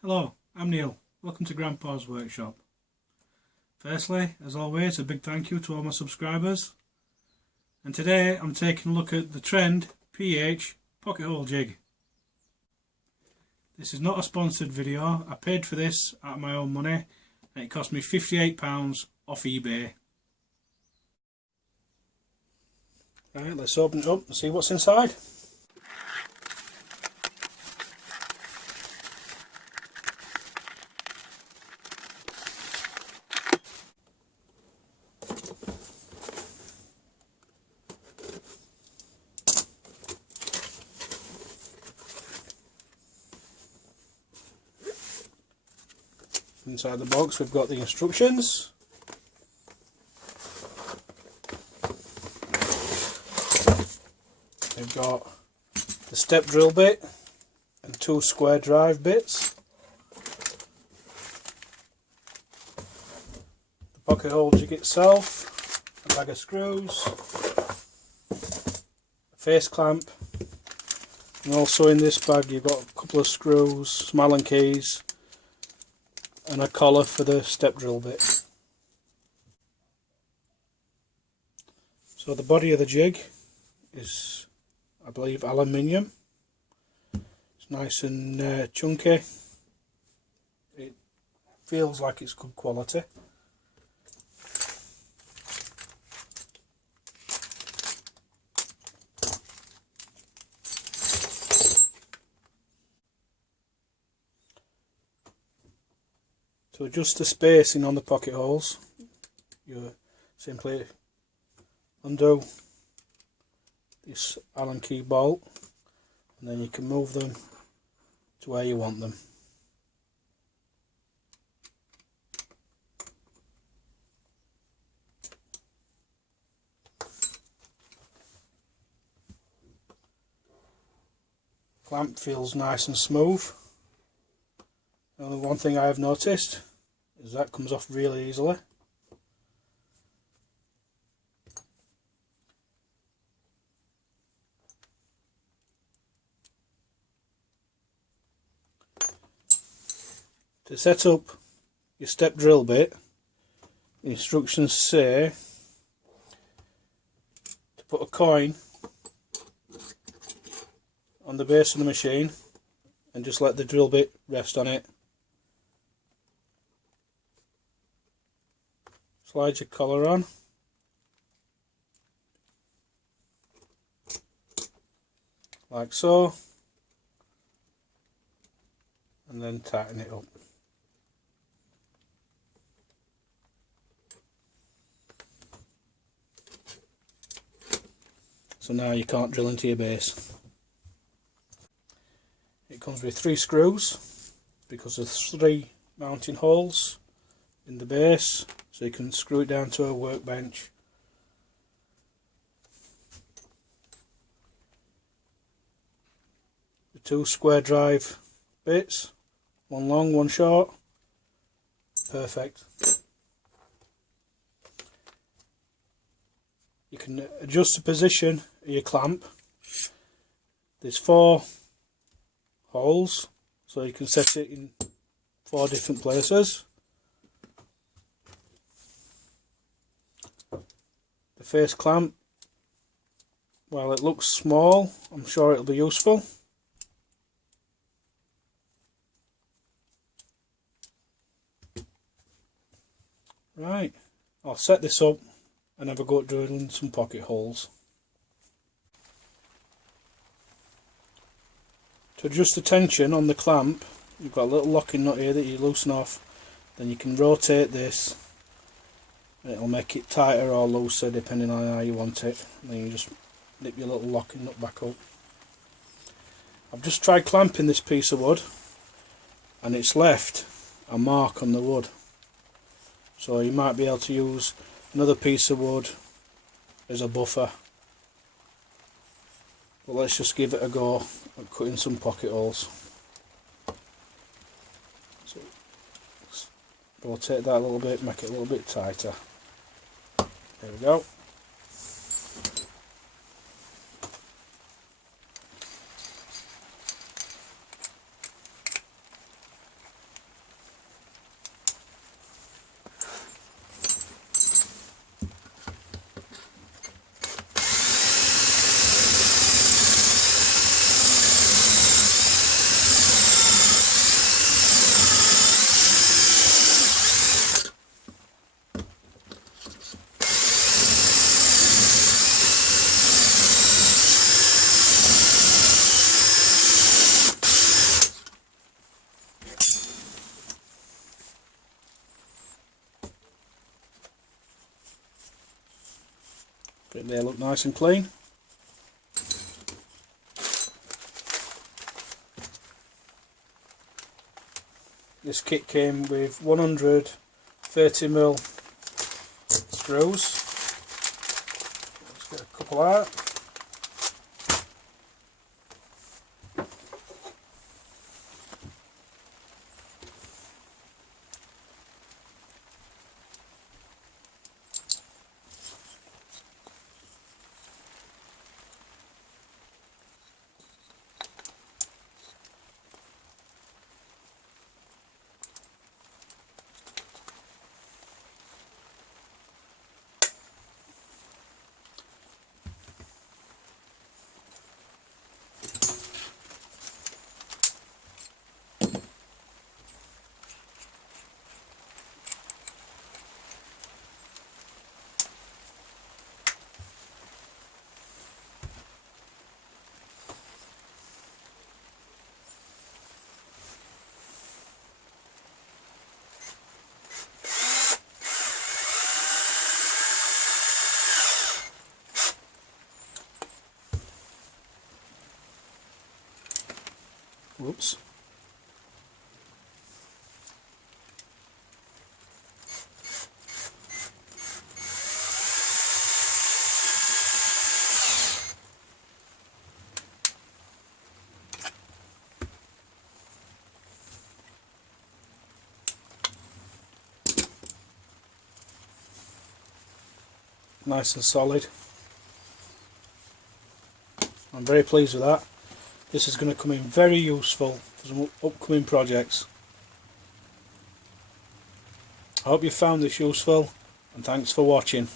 Hello, I'm Neil. Welcome to Grandpa's Workshop. Firstly, as always, a big thank you to all my subscribers. And today I'm taking a look at the Trend PH Pocket Hole Jig. This is not a sponsored video. I paid for this out of my own money and it cost me £58 off eBay. Right, let's open it up and see what's inside. Inside the box we've got the instructions. We've got the step drill bit and two square drive bits. The pocket hole jig itself, a bag of screws, a face clamp, and also in this bag you've got a couple of screws, some Allen keys, and a collar for the step drill bit. So the body of the jig is, I believe, aluminium. It's nice and chunky. It feels like it's good quality. To adjust the spacing on the pocket holes, you simply undo this Allen key bolt and then you can move them to where you want them. Clamp feels nice and smooth. The only one thing I have noticed is that comes off really easily. To set up your step drill bit, the instructions say to put a coin on the base of the machine and just let the drill bit rest on it. Slide your collar on, like so, and then tighten it up. So now you can't drill into your base. It comes with 3 screws because there's 3 mounting holes in the base, so you can screw it down to a workbench. The 2 square drive bits, one long, one short. Perfect. You can adjust the position of your clamp. There's 4 holes, so you can set it in 4 different places. The face clamp, while it looks small, I'm sure it'll be useful. Right, I'll set this up and have a go at drilling some pocket holes. To adjust the tension on the clamp, you've got a little locking nut here that you loosen off. Then you can rotate this and it'll make it tighter or looser depending on how you want it. And then you just nip your little locking nut back up. I've just tried clamping this piece of wood and it's left a mark on the wood. So you might be able to use another piece of wood as a buffer. But let's just give it a go at cutting some pocket holes. So rotate that a little bit, make it a little bit tighter. There we go. So they look nice and clean. This kit came with 100 30mm screws. Let's get a couple out. Whoops. Nice and solid. I'm very pleased with that. This is going to come in very useful for some upcoming projects. I hope you found this useful, and thanks for watching.